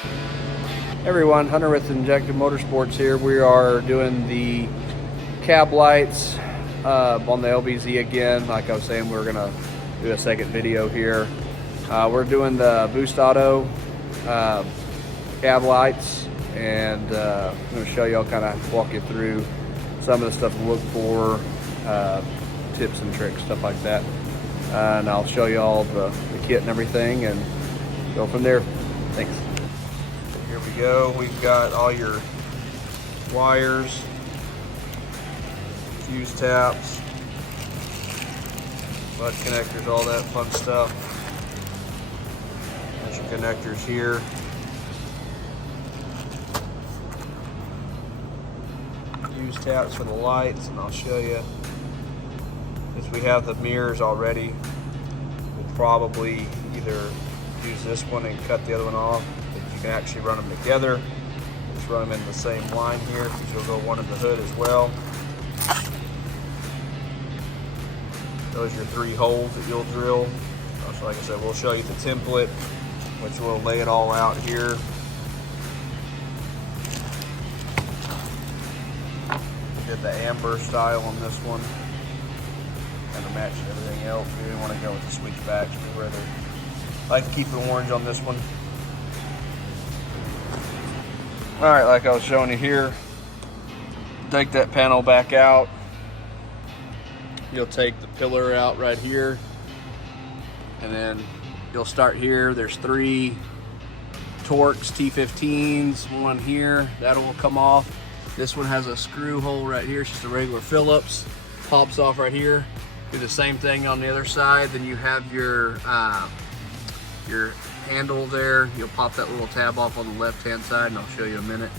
Hey everyone, Hunter with Injected Motorsports here. We are doing the cab lights on the LBZ again. Like I was saying, we're gonna do a second video here. We're doing the Boost Auto cab lights, and I'm gonna show you, I'll kind of walk you through some of the stuff to look for, tips and tricks, stuff like that. And I'll show you all the kit and everything and go from there. Thanks. Here we go. We've got all your wires, fuse taps, butt connectors, all that fun stuff. There's your connectors here. Fuse taps for the lights, and I'll show you. Since we have the mirrors already, we'll probably either use this one and cut the other one off. You can actually run them together. Just run them in the same line here, because you'll go one in the hood as well. Those are your 3 holes that you'll drill. So like I said, we'll show you the template, which we'll lay it all out here. We did the amber style on this one, kind of matching everything else. We didn't want to go with the switchbacks. We rather like to keep the orange on this one. All right, like I was showing you here, take that panel back out. You'll take the pillar out right here, and then you'll start here. There's 3 Torx T-15s, one here, that will come off. This one has a screw hole right here, it's just a regular Phillips, pops off right here. Do the same thing on the other side. Then you have your handle there. You'll pop that little tab off on the left hand side, and I'll show you in a minute.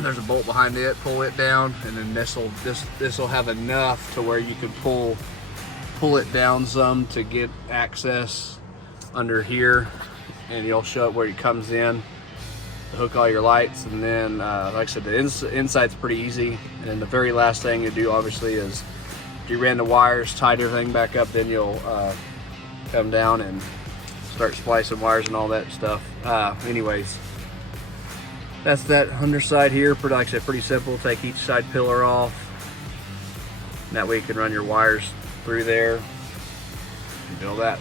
There's a bolt behind it. Pull it down, and then this will have enough to where you can pull it down some to get access under here, and you'll show it where it comes in to hook all your lights. And then like I said, the inside's pretty easy. And then the very last thing you do obviously is, if you ran the wires, tied everything back up, then you'll come down and start splicing wires and all that stuff. Anyways, that's that underside here. Like I said, pretty simple. Take each side pillar off, and that way you can run your wires through there and do all that.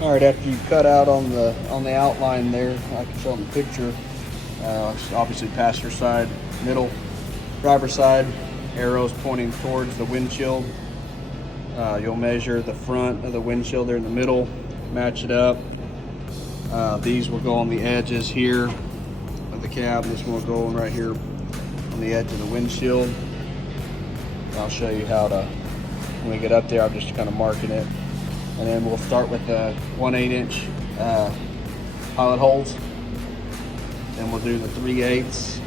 All right, after you cut out on the outline there, I can show them the picture. Obviously passenger side, middle, driver side, arrows pointing towards the windshield. You'll measure the front of the windshield there in the middle, match it up. These will go on the edges here of the cab. This one will go right here on the edge of the windshield. I'll show you how to, when we get up there, I'm just kind of marking it. And then we'll start with the 1/8 inch pilot holes. Then we'll do the 3/8.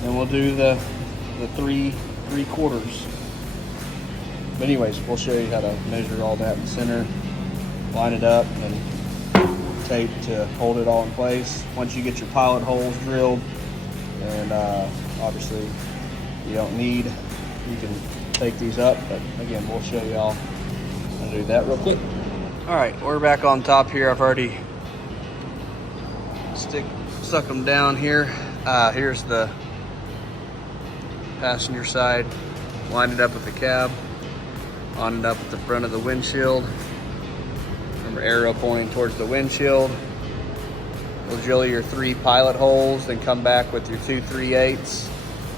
Then we'll do the 3/4. But anyways, we'll show you how to measure all that in the center, line it up, and tape to hold it all in place. Once you get your pilot holes drilled, and obviously you don't need, you can take these up, but again, we'll show you all how to do that real quick. All right, we're back on top here. I've already stuck them down here. Here's the passenger side, line it up with the cab, on it up at the front of the windshield. Remember, arrow pointing towards the windshield. We'll drill your 3 pilot holes, then come back with your 2 3/8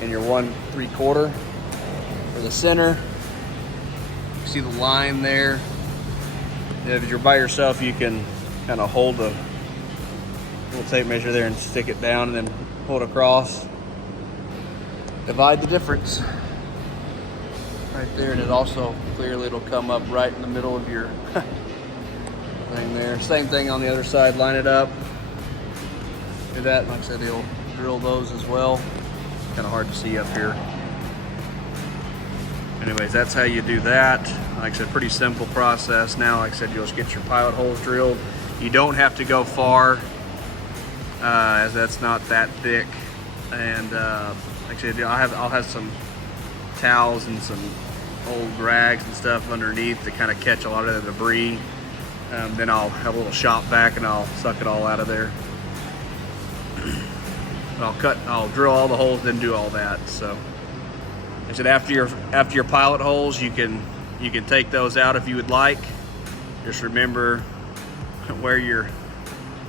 and your 1 3/4 for the center. You see the line there. If you're by yourself, you can kind of hold the little tape measure there and stick it down, and then pull it across. Divide the difference right there, and it also clearly it'll come up right in the middle of your thing there. Same thing on the other side, line it up. Do that. Like I said, they'll drill those as well. Kind of hard to see up here. Anyways, that's how you do that. Like I said, pretty simple process. Now, like I said, you'll just get your pilot holes drilled. You don't have to go far, as that's not that thick. And like I said, I'll have some towels and some old rags and stuff underneath to kind of catch a lot of the debris. Then I'll have a little shop vac and I'll suck it all out of there. I'll drill all the holes, then do all that. So I said after your pilot holes, you can take those out if you would like. Just remember where your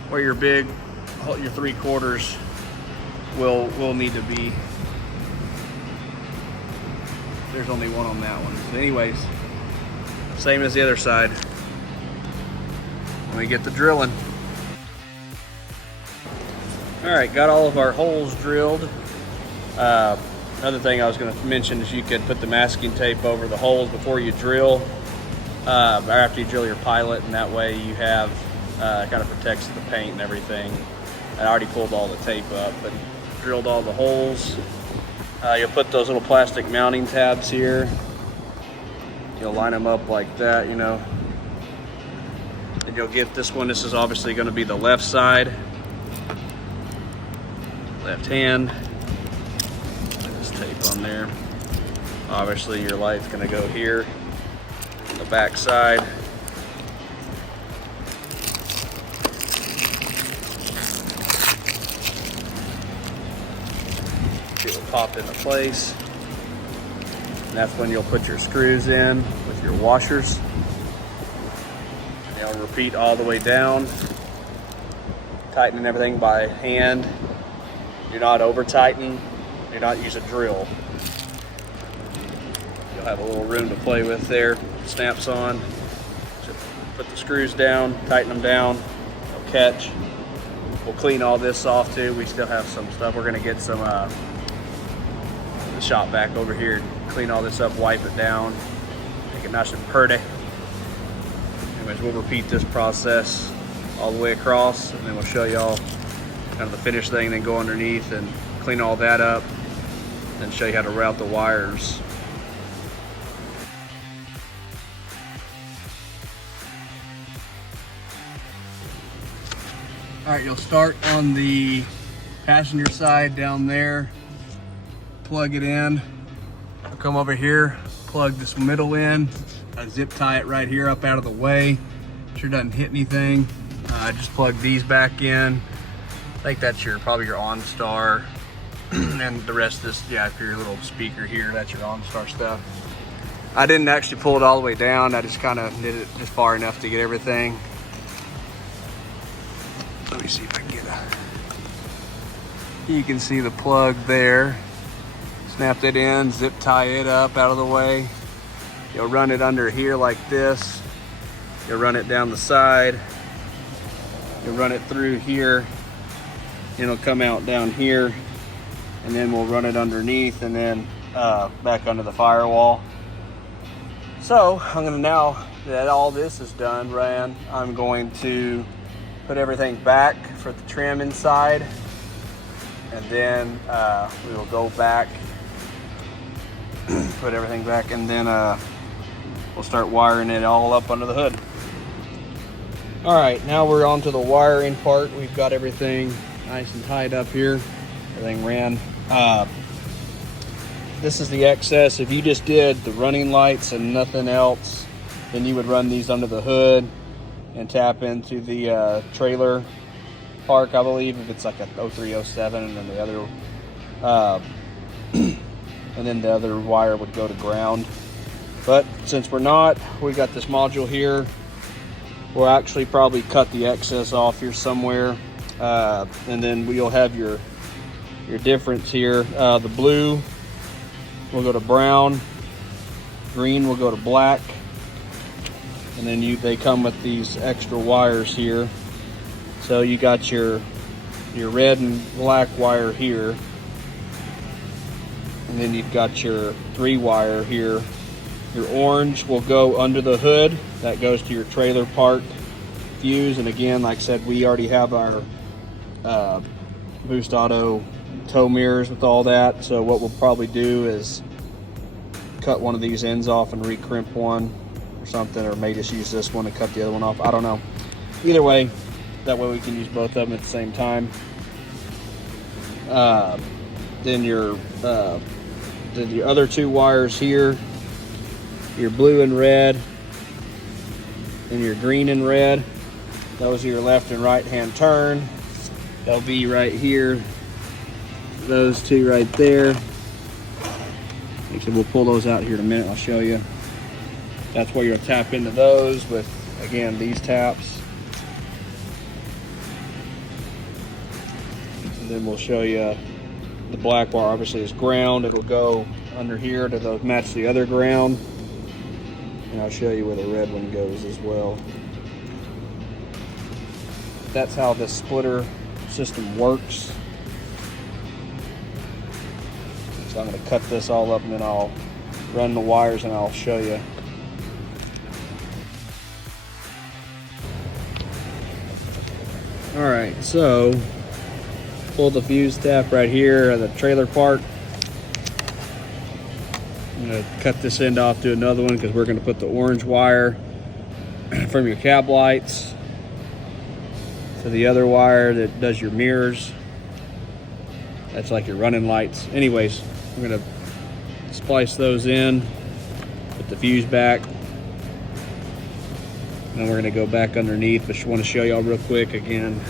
3/4 will need to be. There's only one on that one. So anyways, same as the other side. Let me get the drilling. All right, got all of our holes drilled. Another thing I was going to mention is you could put the masking tape over the holes before you drill, or after you drill your pilot, and that way you have kind of protects the paint and everything. I already pulled all the tape up and drilled all the holes. You'll put those little plastic mounting tabs here. You'll line them up like that, you know. And you'll get this one. This is obviously going to be the left side, left hand. This tape on there. Obviously your light's going to go here on the back side. It'll pop into place. And that's when you'll put your screws in with your washers. And you'll repeat all the way down, tightening everything by hand. Do not over tighten. Do not use a drill. You'll have a little room to play with there. Snaps on. So put the screws down, tighten them down. They'll catch. We'll clean all this off too. We still have some stuff. We're gonna get some the shop vac over here and clean all this up, wipe it down, make it nice and pretty. Anyways, we'll repeat this process all the way across, and then we'll show y'all kind of the finished thing, then go underneath and clean all that up, then show you how to route the wires. All right, you'll start on the passenger side down there, plug it in. I'll come over here, plug this middle in, zip tie it right here up out of the way. Sure doesn't hit anything. Just plug these back in. I think that's probably your OnStar, and the rest of this, yeah, for your little speaker here, that's your OnStar stuff. I didn't actually pull it all the way down. I just kind of did it just far enough to get everything. Let me see if I can get you can see the plug there. Snap it in, zip tie it up out of the way. You'll run it under here like this. You'll run it down the side. You'll run it through here. It'll come out down here, and then we'll run it underneath, and then back under the firewall. So I'm gonna, now that all this is done, Ryan, I'm going to put everything back for the trim inside, and then we will go back, put everything back, and then we'll start wiring it all up under the hood. All right, now we're on to the wiring part. We've got everything nice and tied up here. Everything ran. This is the excess. If you just did the running lights and nothing else, then you would run these under the hood and tap into the trailer park, I believe, if it's like a 0307, and then the other and then the other wire would go to ground. But since we're not, we got this module here. We'll actually probably cut the excess off here somewhere, and then we'll have your difference here. The blue will go to brown, green will go to black, and then they come with these extra wires here. So you got your red and black wire here, and then you've got your 3-wire here. Your orange will go under the hood. That goes to your trailer park fuse. And again, like I said, we already have our Boost Auto tow mirrors with all that. So what we'll probably do is cut one of these ends off and re-crimp one or something, or maybe just use this one and cut the other one off. I don't know. Either way, that way we can use both of them at the same time. Then your other 2 wires here, your blue and red, and your green and red. Those are your left and right hand turn. They'll be right here. Those two right there. Actually, we'll pull those out here in a minute. I'll show you. That's where you'll tap into those with, again, these taps. And then we'll show you the black wire obviously is ground. It'll go under here to match the other ground. And I'll show you where the red one goes as well. That's how this splitter system works. So I'm going to cut this all up and then I'll run the wires and I'll show you. Alright, so pull the fuse tap right here at the trailer part. I'm going to cut this end off to another one because we're going to put the orange wire from your cab lights to the other wire that does your mirrors. That's like your running lights. Anyways, we're going to splice those in, put the fuse back, and then we're going to go back underneath. But I want to show y'all real quick again.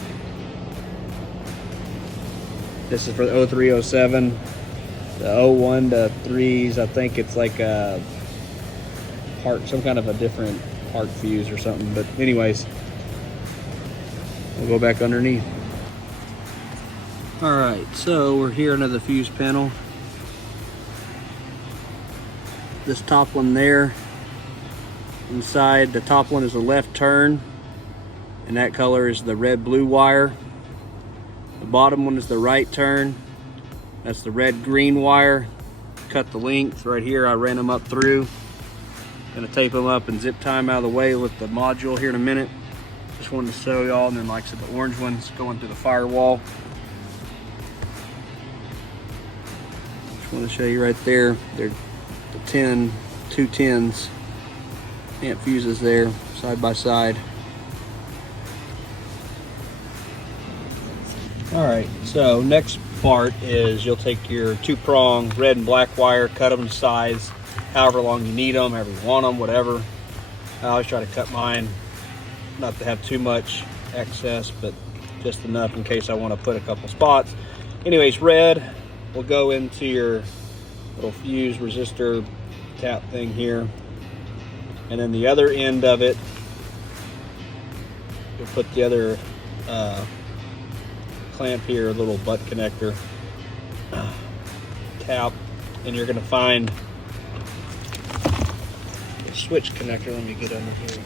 This is for the 0307. The 01 to 3s, I think it's like a part, some kind of a different part fuse or something. But anyways, we'll go back underneath. All right, so we're here under the fuse panel. This top one there, inside the top one is a left turn, and that color is the red-blue wire. The bottom one is the right turn. That's the red-green wire. Cut the length right here. I ran them up through. Gonna tape them up and zip tie them out of the way with the module here in a minute. Just wanted to show y'all, and then like I said, the orange one's going through the firewall. Just want to show you right there. They're the 2 10s, amp fuses there, side by side. All right, so next part is you'll take your 2-prong red and black wire, cut them to size, however long you need them, however you want them, whatever. I always try to cut mine not to have too much excess, but just enough in case I want to put a couple spots. Anyways, red will go into your little fuse resistor tap thing here, and then the other end of it, you'll put the other clamp here, a little butt connector tap, and you're going to find the switch connector. Let me get under here.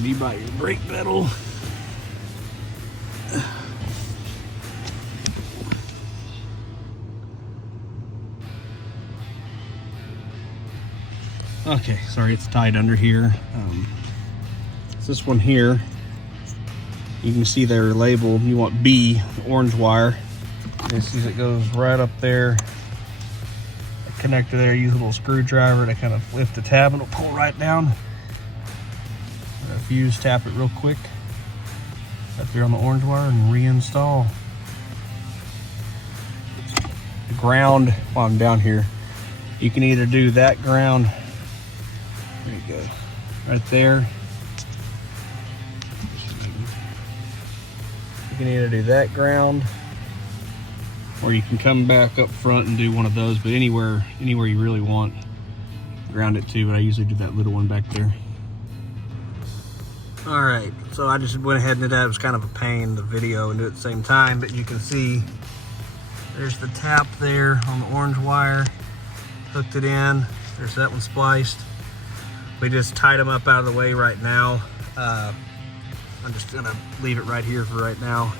Be by your brake pedal. Okay, sorry, it's tied under here. It's this one here. You can see they're labeled. You want B, the orange wire. You see it goes right up there. The connector there, use a little screwdriver to kind of lift the tab and it'll pull right down. Fuse, tap it real quick up there on the orange wire and reinstall. The ground, while I'm down here, you can either do that ground, there you go, right there. You can either do that ground, or you can come back up front and do one of those, but anywhere you really want, ground it to, but I usually do that little one back there. All right, so I just went ahead and did that. It was kind of a pain, the video, and do it at the same time, but you can see there's the tap there on the orange wire, hooked it in. There's that one spliced. We just tied them up out of the way right now. I'm just gonna leave it right here for right now.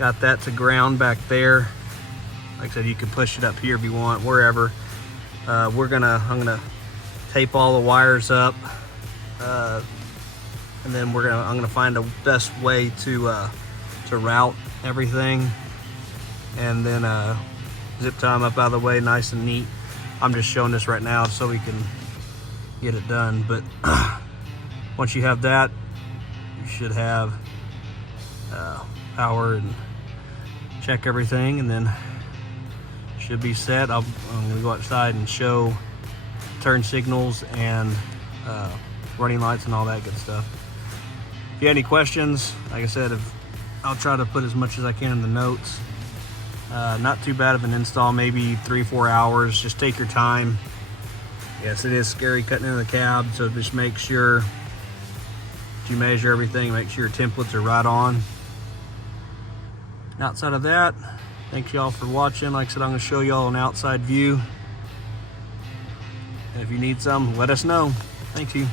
Got that to ground back there. Like I said, you can push it up here if you want, wherever. I'm gonna tape all the wires up, and then I'm gonna find the best way to route everything, and then zip tie them up out of the way, nice and neat. I'm just showing this right now so we can get it done. But once you have that, you should have power, and check everything, and then should be set. I'm gonna go outside and show turn signals and running lights and all that good stuff. If you have any questions, like I said, I'll try to put as much as I can in the notes. Not too bad of an install, maybe 3-4 hours. Just take your time. Yes, it is scary cutting into the cab, so just make sure you measure everything, make sure your templates are right on. Outside of that, thanks y'all for watching. Like I said, I'm going to show y'all an outside view. And if you need some, let us know. Thank you.